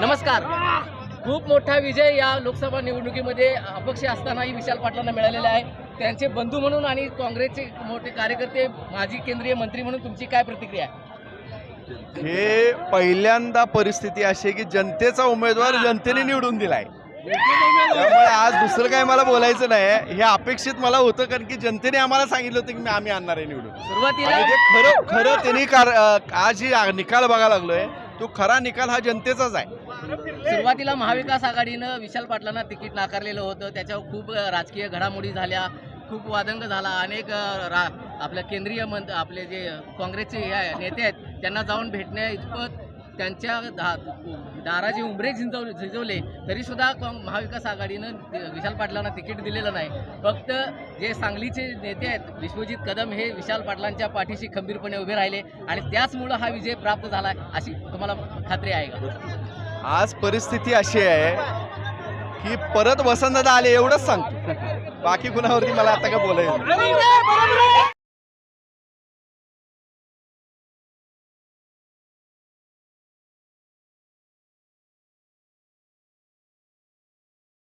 नमस्कार. खूप मोठा विजय या लोकसभा निवडणुकीमध्ये अपक्ष असतानाही विशाल पाटलांना मिळालेला आहे. त्यांचे बंधू म्हणून आणि काँग्रेसचे मोठे कार्यकर्ते, माजी केंद्रीय मंत्री म्हणून तुमची काय प्रतिक्रिया आहे? हे पहिल्यांदा परिस्थिती अशी आहे की जनतेचा उमेदवार जनतेने निवडून दिलाय. त्यामुळे आज दुसरं काय मला बोलायचं नाही. हे अपेक्षित मला होतं, कारण की जनतेने आम्हाला सांगितलं होतं की आम्ही आणणार आहे निवडून. सुरुवातीला खरं खरं त्यांनी आज जी निकाल बघायला लागलोय तो खरा निकाल हा जनतेचाच आहे. सुरुवातीला महाविकास आघाडीनं विशाल पाटलांना तिकीट नाकारलेलं होतं. त्याच्यावर खूप राजकीय घडामोडी झाल्या, खूप वादंग झाला. अनेक आपल्या केंद्रीय आपले जे काँग्रेसचे नेते आहेत त्यांना जाऊन भेटण्या इतपत त्यांच्या दाराचे उंबरे झिजवले तरीसुद्धा महाविकास आघाडीनं विशाल पाटलांना तिकीट दिलेलं नाही. फक्त जे सांगलीचे नेते आहेत विश्वजित कदम हे विशाल पाटलांच्या पाठीशी खंबीरपणे उभे राहिले आणि त्याचमुळं हा विजय प्राप्त झाला अशी तुम्हाला खात्री आहे का? आज परिस्थिती अशी आहे की परत वसंतदादा आले एवढंच सांगतो, बाकी कुणावरती मला आता काय बोलायचं.